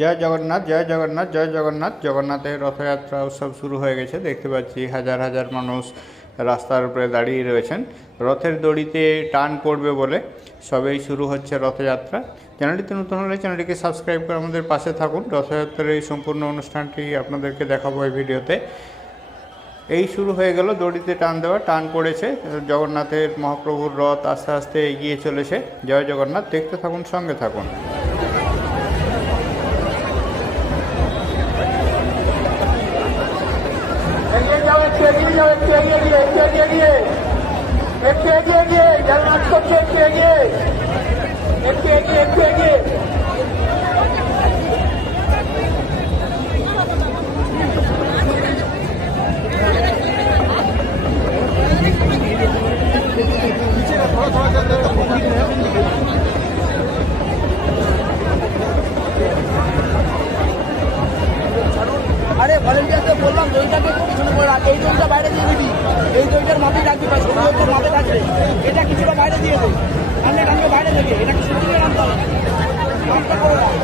জয় জগন্নাথ, জয় জগন্নাথ, জয় জগন্নাথ। জগন্নাথের রথযাত্রা উৎসব শুরু হয়ে গেছে। দেখতে পাচ্ছি হাজার হাজার মানুষ রাস্তার উপরে দাঁড়িয়ে রয়েছেন রথের দড়িতে টান পড়বে বলে। সবেই শুরু হচ্ছে রথযাত্রা। চ্যানেলটিতে নতুন হলে চ্যানেলটিকে সাবস্ক্রাইব করে আমাদের পাশে থাকুন। রথযাত্রার এই সম্পূর্ণ অনুষ্ঠানটি আপনাদেরকে দেখাবো এই ভিডিওতে। এই শুরু হয়ে গেল দড়িতে টান দেওয়া, টান পড়েছে। জগন্নাথের মহাপ্রভুর রথ আস্তে আস্তে এগিয়ে চলেছে। জয় জগন্নাথ, দেখতে থাকুন, সঙ্গে থাকুন। আরে ভলেন্টিয়ারকে বললাম দইটাকে পিছনে করে রাখ, এই দইটা বাইরে দিয়ে দিবি, এই দইটার মাপে রাখবি, বা সবুজ দইটার মাপে থাকবে, এটা কিছুটা বাইরে দিয়ে দেবে, টানলে টানলে বাইরে থেকে, এটাকে শুধু নিয়ে রাখতে হবে, মাপটা করে রাখ।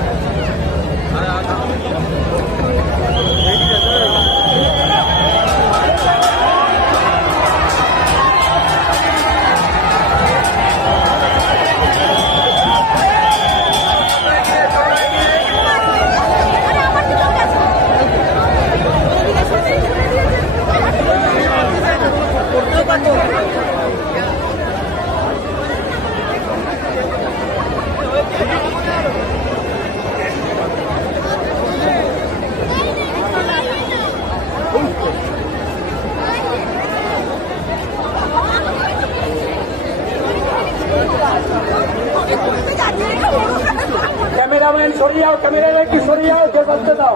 ক্যামেরাম্যান সরে যাও, ক্যামেরার একটু সরে যাও, যে করতে দাও,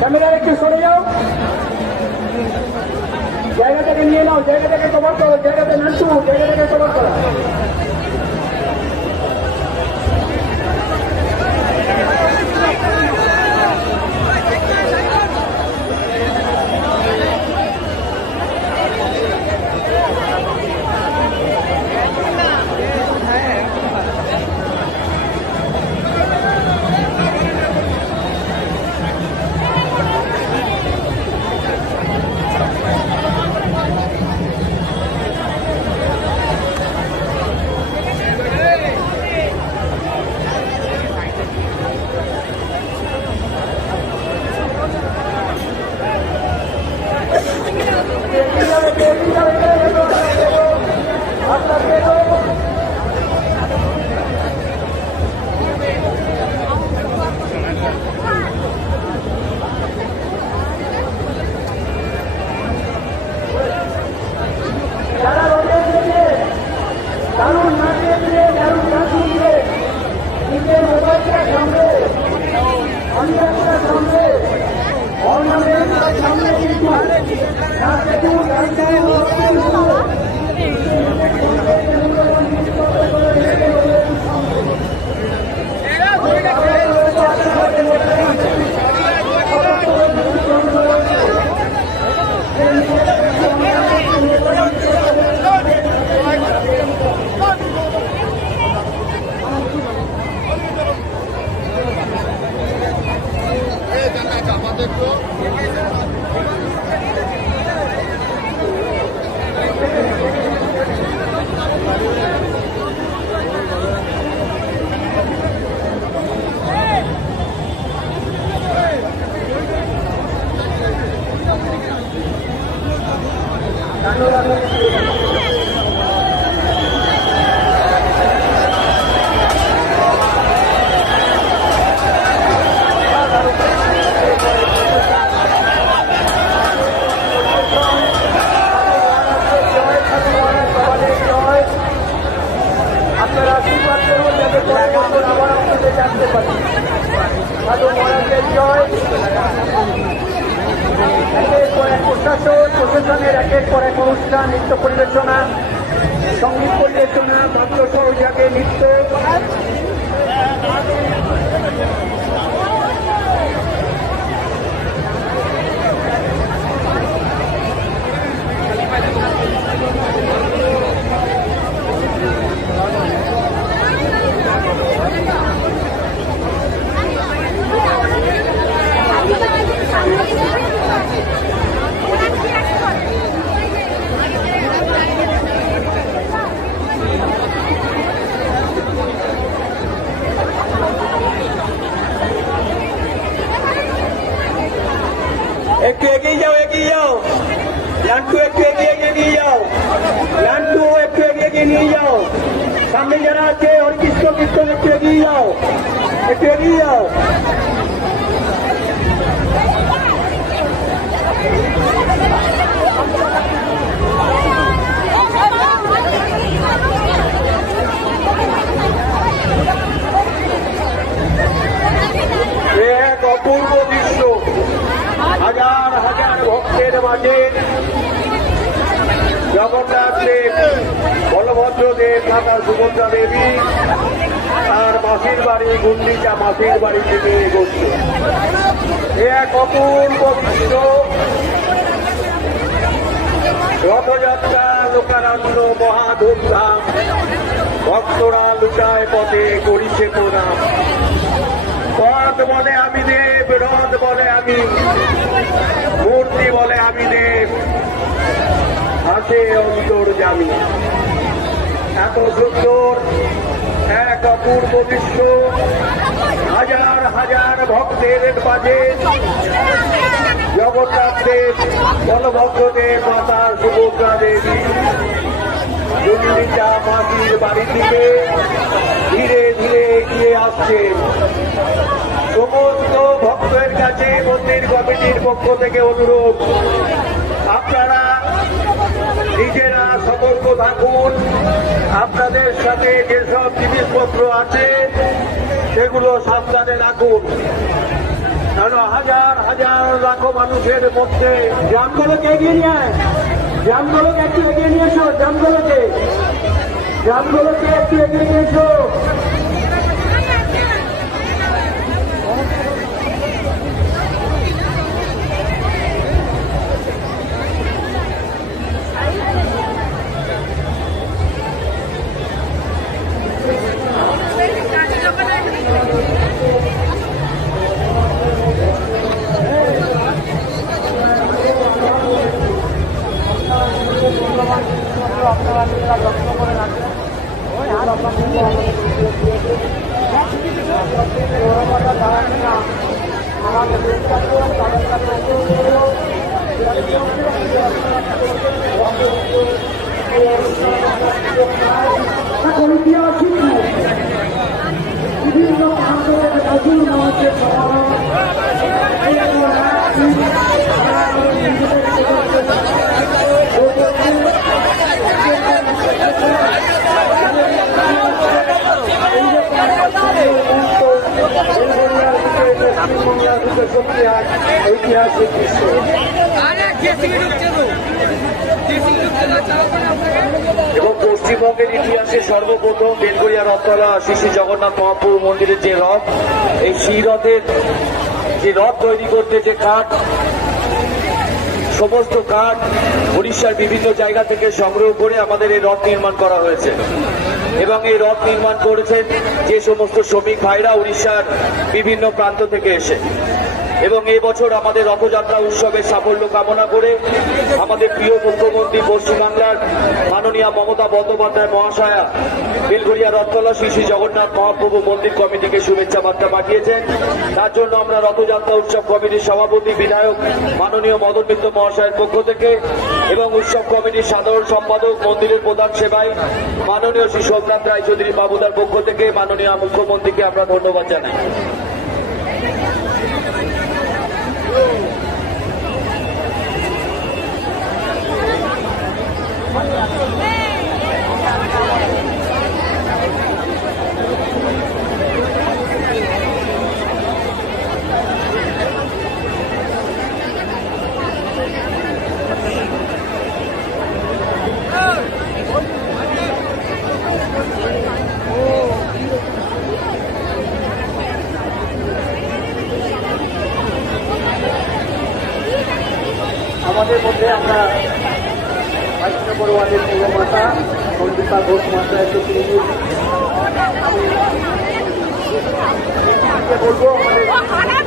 ক্যামেরার একটু সরে যাও, জায়গা থেকে নিয়ে নাও, জায়গা থেকে কভার করো, জায়গাতে নাচু, জায়গা থেকে কভার করো। প্রশাসনের একের পর এক অনুষ্ঠান, নৃত্য পরিবেশনা, সঙ্গীত পরিবেশনা, ভক্ত সহযোগে নৃত্য, একটু এগিয়ে যাও, এগিয়ে যাও। লান্টু একটু এগিয়ে এগিয়ে নিয়ে যাও, লান্টু একটু এগিয়ে এগিয়ে নিয়ে যাও। সামনে যারা আছে হরিকৃষ্ণ কীর্তন একটু এগিয়ে যাও, একটু এগিয়ে যাও। এক অপূর্ব দৃশ্য, হাজার হাজার ভক্তের মাঝে জগন্নাথ দেব, বলভদ্র দেব, মাতা সুভদ্রা দেবী তার মাসির বাড়ি গুন্ডিচা মাসির বাড়ি থেকে এগোচ্ছে। এক অপূর্ব দৃশ্য, রথযাত্রা লোকারণ্য মহা ধুমধাম, ভক্তরা লুটায় পথে করিছে প্রণাম। পথ বলে আমি দেব, রথ বলে আমি, মূর্তি বলে আমি দেব, আছে অন্তর্যামী। এত সুন্দর এক অপূর্ব দৃশ্য, হাজার হাজার ভক্তের মাঝে জগন্নাথ দেব, বলভদ্র দেব, মাতা সুভদ্রা দেবী গুন্ডিচা মাসির বাড়ি থেকে ধীরে ধীরে এগিয়ে আসছে। সমস্ত ভক্তের কাছে মন্দির কমিটির পক্ষ থেকে অনুরোধ, আপনারা নিজেরা সতর্ক থাকুন। আপনাদের সাথে যেসব জিনিসপত্র আছে সেগুলো সাবধানে রাখুন, কারণ হাজার হাজার লাখো মানুষের মধ্যে। জামগুলোকে এগিয়ে নিয়ে আয়, জামগুলোকে একটু এগিয়ে নিয়ে এসো, জামগুলোকে একটু এগিয়ে নিয়ে এসো। ঐতিহাসিক দৃশ্য। এবং পশ্চিমবঙ্গের ইতিহাসে সর্বপ্রথম বেলগড়িয়া রথতলা শ্রী শ্রী জগন্নাথ মহাপ্রভু মন্দিরের যে রথ, এই শ্রী রথের যে রথ তৈরি করতে যে কাঠ, সমস্ত কাঠ উড়িষ্যার বিভিন্ন জায়গা থেকে সংগ্রহ করে আমাদের এই রথ নির্মাণ করা হয়েছে। এবং এই রথ নির্মাণ করেছেন যে সমস্ত শ্রমিক ভাইরা উড়িষ্যার বিভিন্ন প্রান্ত থেকে এসে। এবং এই বছর আমাদের রথযাত্রা উৎসবের সাফল্য কামনা করে আমাদের প্রিয় মুখ্যমন্ত্রী পশ্চিমবাংলার মাননীয় মমতা বন্দ্যোপাধ্যায় মহাশয়া বেলগড়িয়া রথতলা শ্রী শ্রী জগন্নাথ মহাপ্রভু মন্দির কমিটিকে শুভেচ্ছা বার্তা পাঠিয়েছেন। তার জন্য আমরা রথযাত্রা উৎসব কমিটির সভাপতি বিধায়ক মাননীয় মদন মিত্র মহাশয়ের পক্ষ থেকে এবং উৎসব কমিটির সাধারণ সম্পাদক মন্দিরের প্রধান সেবাই মাননীয় শ্রী সোমনাথ রায়চৌধুরী বাবুদার পক্ষ থেকে মাননীয় মুখ্যমন্ত্রীকে আমরা ধন্যবাদ জানাই। আমাদের মধ্যে আমরা বৈষ্ণব বড়ুয়াদের পূর্বমাতা মন্দিতা ঘোষ মাতা একটু বলবো আমাদের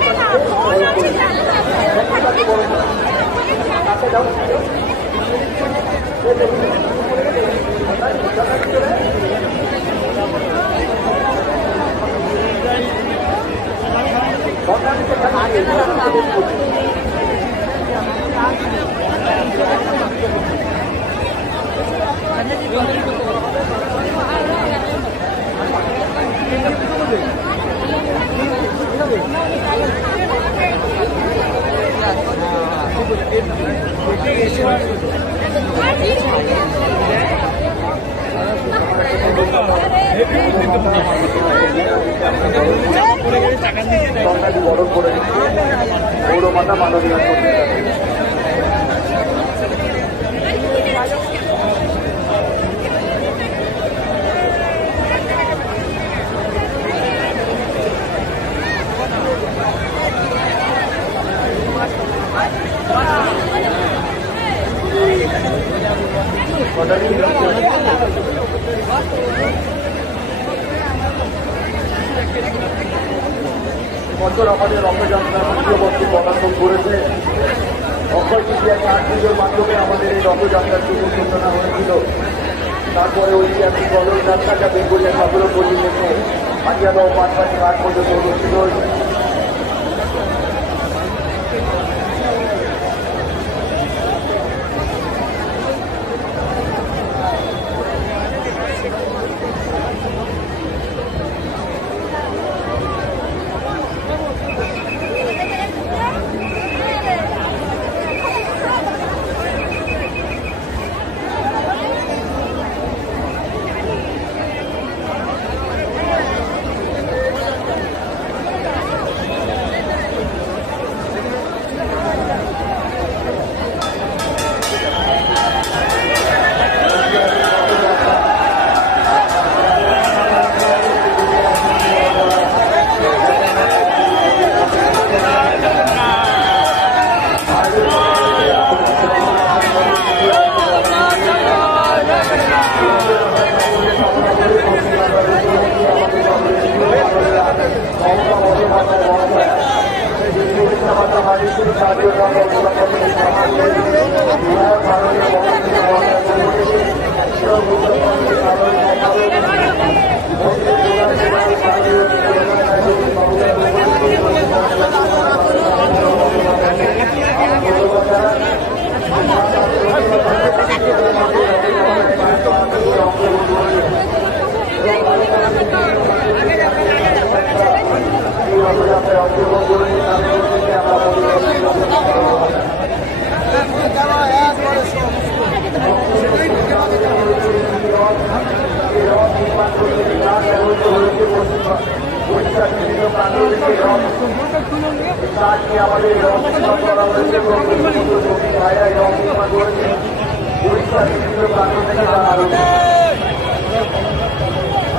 বরণ করে দিচ্ছে পৌরমাতা মাননীয় বছর আমাদের রথযাত্রা মুখ্যমন্ত্রী পদার্পণ করেছে। অক্ষয় তৃতীয়া কাঠ পুজোর মাধ্যমে আমাদের এই রথযাত্রার শুভ সূচনা হয়েছিল। তারপরে ঐতিহাসিক রথযাত্রাটা বেঙ্গলের ঠাকুরপল্লী থেকে হাতিয়াদহ পাটপাটি ঘাট পর্যন্ত অনুষ্ঠিত হয়েছে।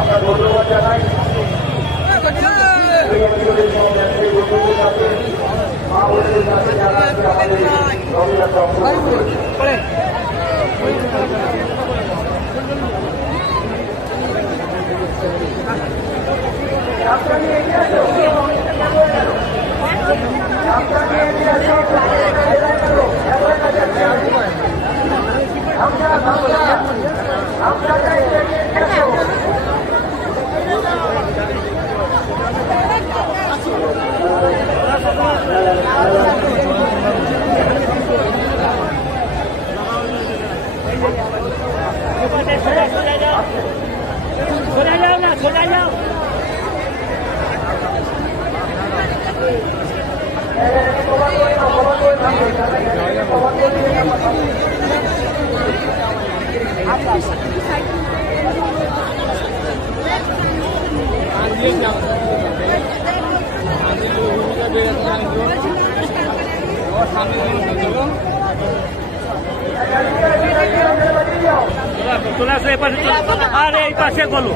আমরা ধন্যবাদ জানাই চলে আসো এই পাশে, আর এই পাশে বলো।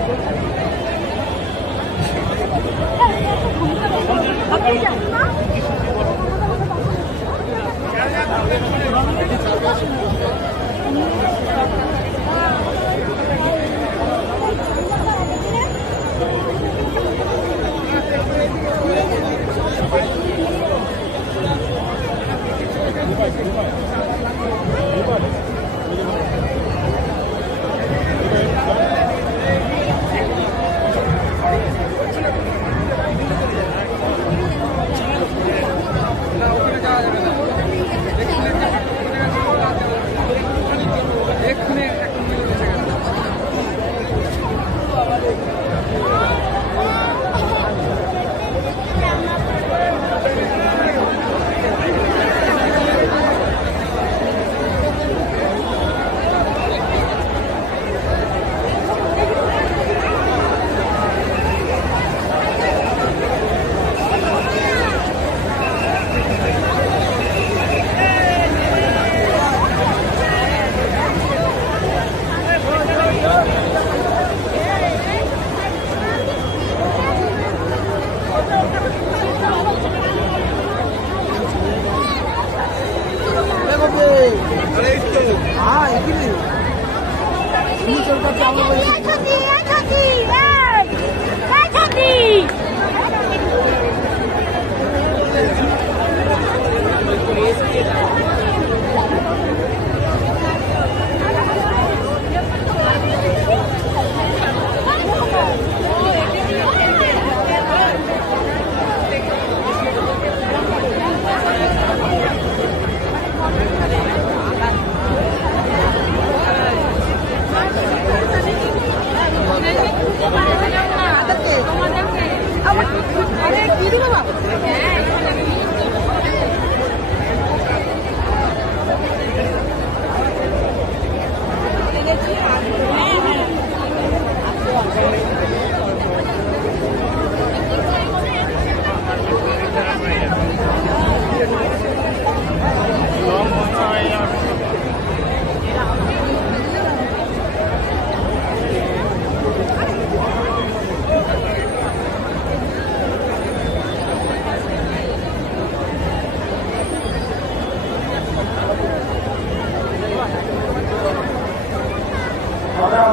আমরা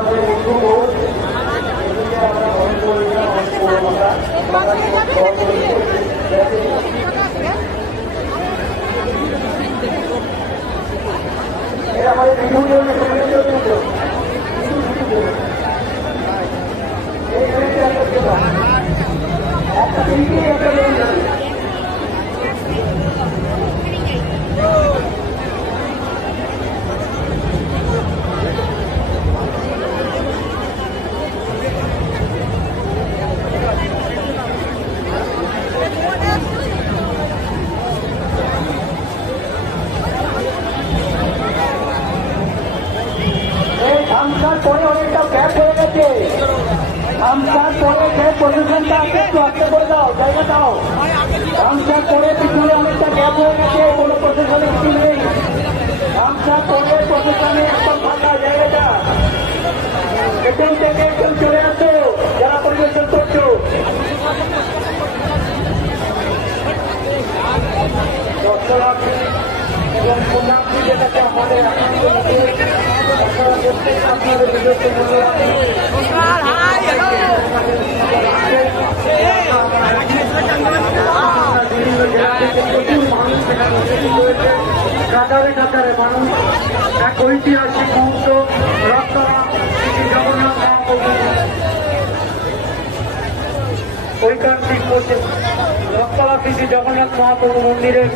বলছি পরে অনেকটা গ্যাপ হয়ে গেছে। আমসার পরে গ্যাপ পজিশনটা একটু আস্তে করে দাও, জায়গা দাও। আমসার পরে পিছনে অনেকটা গ্যাপ হয়ে গেছে, কোনো প্রশাসনে কিছু নেই। আমসার পরে প্রশাসনে একদম ফাঁকা জায়গাটা। পেছন থেকে একদম চলে আসো যারা পরিবেশন করছো। দর্শনার্থী এবং পুণ্যার্থী যেটাকে আমাদের আপনারা দেখতে আপনাদের নিজস্ব মূল্যবান বিভিন্ন জেলা থেকে প্রচুর মানুষ এখানে উপস্থিত হয়েছে। কাতারে কাতারে মানুষ এক ঐতিহাসিক মুহূর্ত রক্তরাম শ্রী জগন্নাথ মহাপ্রভু ঐকান্তিক রক্তলা শ্রী জগন্নাথ মহাপ্রভু মন্দিরের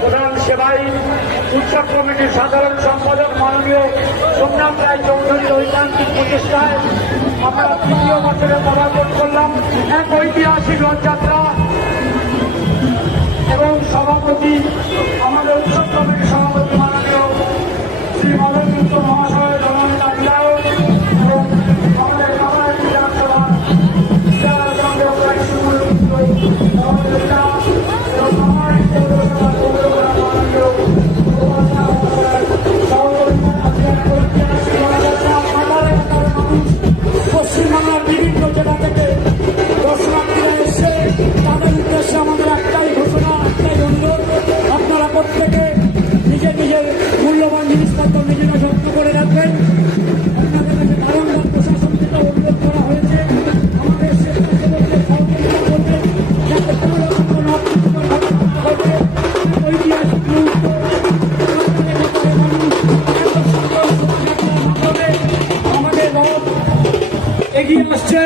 প্রধান সেবাই উৎসব কমিটির সাধারণ সম্পাদক মাননীয় সোমনাথ রায় চৌধুরীর ঐকান্তিক প্রচেষ্টায় আমরা তৃতীয় বছরে পদার্পণ করলাম এক ঐতিহাসিক রথযাত্রা এবং সভাপতি আমাদের উৎসব কমিটির সভাপতি মাননীয় শ্রী মদন মিত্র মহাশয় জননেতা বিধায়ক এবং আমাদের কামার বিধানসভা পশ্চিমবাংলার বিভিন্ন জেলা থেকে দর্শনার্থীরা এসে তাদের উদ্দেশ্যে আমাদের একটাই ঘোষণা, একটাই অনুরোধ, আপনারা প্রত্যেকে নিজের নিজের মূল্যবান জিনিসপত্র নিজেরা যত্ন করে রাখবেন। আপনাদের কাছে বারংবার প্রশাসন থেকে অনুরোধ করা হয়েছে আমাদের স্বেচ্ছাসেবকদের সহযোগিতা করবেন যাতে কোনো রকম কোনো অপ্রীতিকর ঘটনা না ঘটে। ঐতিহাসিক মুহূর্ত আমাদের রথ এগিয়ে আসছে।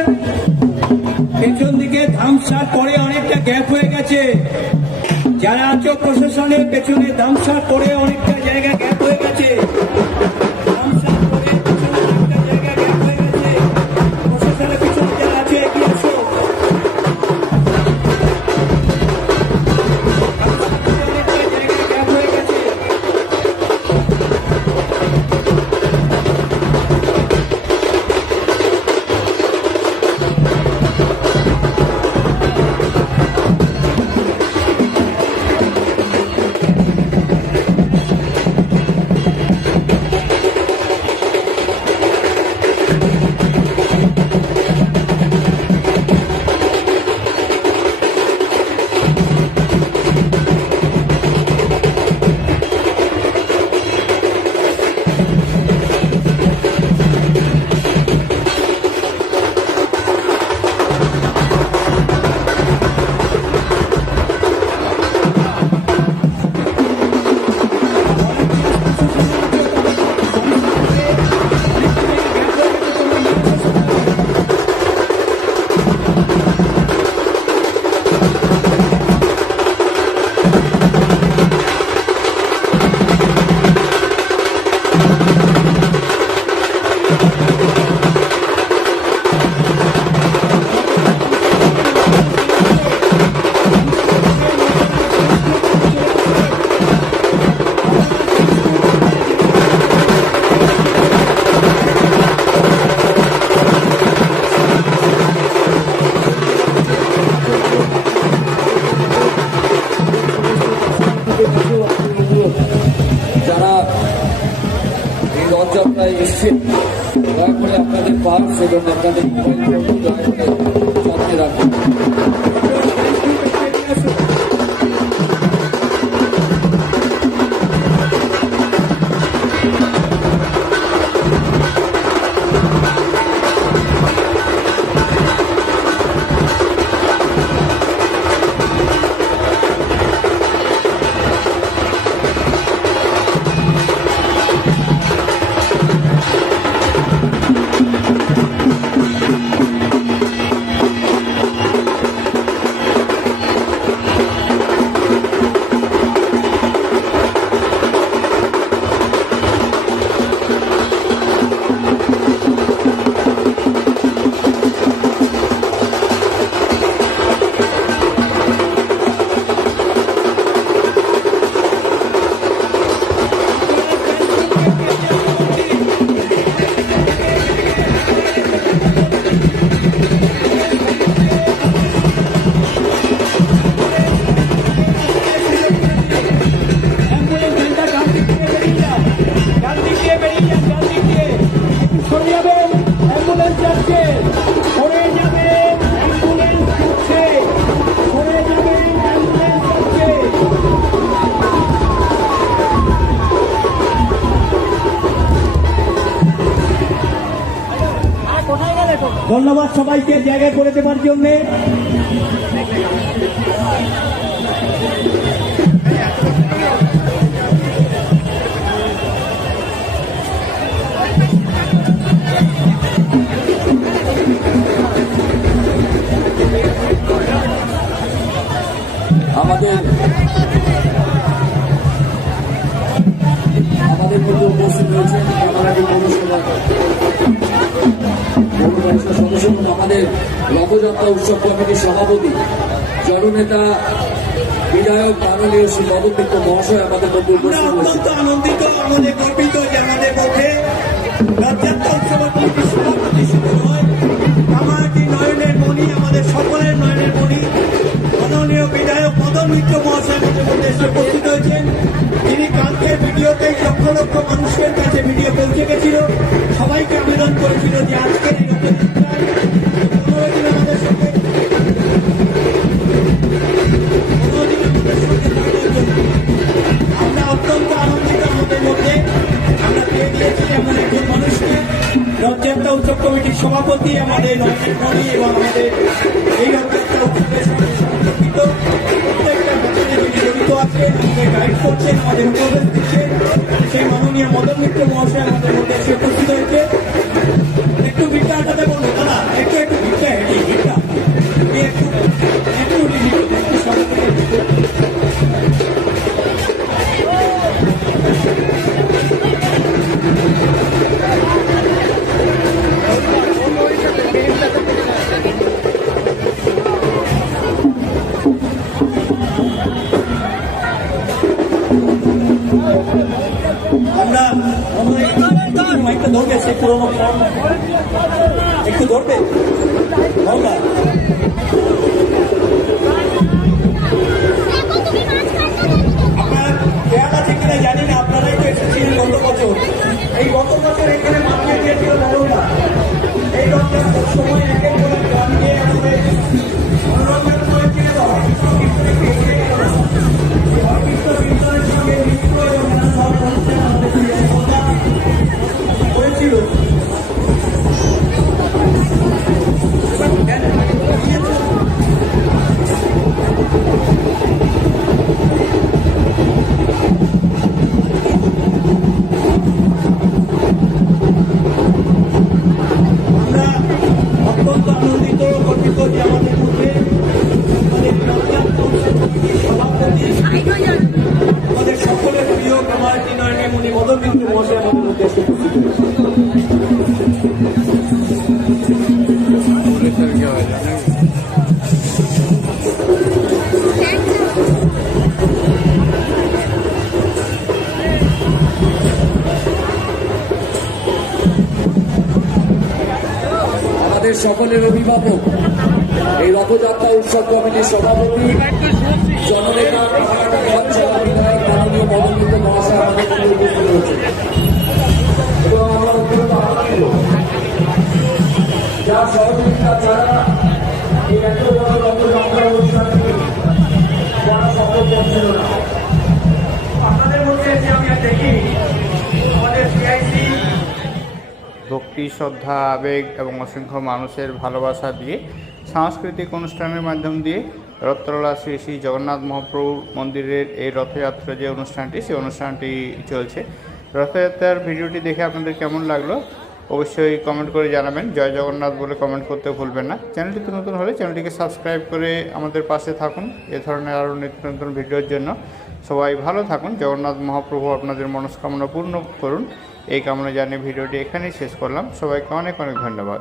পেছন দিকে ধামসার পরে অনেকটা গ্যাপ হয়ে গেছে। যারা আছো প্রশাসনের পেছনে ধামসার পরে অনেকটা জায়গা গ্যাপ হয়ে গেছে। ধামসার পরে পেছনে অনেকটা জায়গা গ্যাপ হয়ে গেছে। প্রশাসনের পিছনে যারা আছে এগিয়ে আসো। অনেকটা জায়গা গ্যাপ হয়ে গেছে। যারাই এসছেন দয়া করে আপনাদের পার্স এবং আপনাদের মোবাইল ফোন দয়া করে সাথে রাখুন। ধন্যবাদ সবাইকে জায়গায় করে দেওয়ার জন্য। আমাদের মধ্যে উপস্থিত রয়েছেন কামারহাটি পৌরসভা সদস্য এবং আমাদের রথযাত্রা উৎসব কমিটির সভাপতি জননেতা বিধায়ক মাননীয় শ্রী মদন মিত্র মহাশয় আমাদের মধ্যে উপস্থিত রয়েছেন। আনন্দিত, আমাদের গর্বিত যে আমাদের মধ্যে রথযাত্রা উৎসব কমিটির সভাপতি শুধু নয়, কামারহাটি নয়নের মণি, আমাদের সকলের নয়নের মণি মাননীয় বিধায়ক মদন মিত্র মহাশয় আমাদের মধ্যে এসে উপস্থিত হয়েছেন। তিনি কালকের ভিডিওতে লক্ষ লক্ষ মানুষের কাছে ভিডিও পৌঁছে গেছিল, সবাইকে আবেদন করেছিল যে আজকের এই রথযাত্রায় 15 দিন আমাদের সঙ্গে আমরা অত্যন্ত আনন্দিত। আমাদের মধ্যে আমরা পেয়ে গিয়েছি এমন একজন মানুষকে, রথযাত্রা উৎসব কমিটির সভাপতি আমাদের নয়নের মণি এবং আমাদের এই রথযাত্রা উৎসবের সঙ্গে সম্পর্কিত প্রত্যেকটা বছরে যিনি জড়িত আছেন, আমাদের গাইড করছেন, আমাদের উপদেশ দিচ্ছেন, সেই মাননীয় মদন মিত্র মহাশয় আমাদের মধ্যে এসে উপস্থিত হয়েছে। একটু ভিড়টা আটাতে বলবো দাদা, একটু ভিড়টা হেঁটে ভিড়টা একটু একটু সবাই আমরা মাইকটা ধরবে, সে পুরোনো গ্রাম একটু ধরবে ধরবা। আপনার খেয়াল আছে কিনা জানি না, আপনারাই তো এসেছিলেন গত বছর। এই গত বছর এখানে মাটিয়ে দিয়েছিল বড়রা। এই রথযাত্রার সময় একের পর এক গ্রাম গিয়ে আমাদের মনোরঞ্জন করেছিল সঙ্গে মিত্র এবং হয়েছিল। আমরা অত্যন্ত আনন্দিত গর্বিত যে আমাদের মধ্যে আমাদের সভাপতি আমাদের সকলের প্রিয় কামারহাটি নয়নের মণি মদন মিত্র মহাশয় আমাদের মধ্যে এসে উপস্থিত আমাদের সকলের অভিভাবক এই রথযাত্রা উৎসব কমিটির সভাপতি জননেতা বিধায়ক মাননীয় মদন মিত্র মহাশয় আমাদের মধ্যে উপস্থিত হয়েছে এবং আমরা শব্দ পৌঁছল না। আপনাদের মধ্যে এসে আমি আর দেখি আমাদের সিআইসি ভক্তি, শ্রদ্ধা, আবেগ এবং অসংখ্য মানুষের ভালোবাসা দিয়ে সাংস্কৃতিক অনুষ্ঠানের মাধ্যম দিয়ে রথতলা শ্রী শ্রী জগন্নাথ মহাপ্রভুর মন্দিরের এই রথযাত্রা যে অনুষ্ঠানটি, সেই অনুষ্ঠানটি চলছে। রথযাত্রার ভিডিওটি দেখে আপনাদের কেমন লাগলো অবশ্যই কমেন্ট করে জানাবেন। জয় জগন্নাথ বলে কমেন্ট করতে ভুলবেন না। চ্যানেলটিতে নতুন হলে চ্যানেলটিকে সাবস্ক্রাইব করে আমাদের পাশে থাকুন এ ধরনের আরও নিত্য নতুন ভিডিওর জন্য। সবাই ভালো থাকুন। জগন্নাথ মহাপ্রভু আপনাদের মনস্কামনা পূর্ণ করুন এই কামনা জানিয়ে ভিডিওটি এখানেই শেষ করলাম। সবাইকে অনেক অনেক ধন্যবাদ।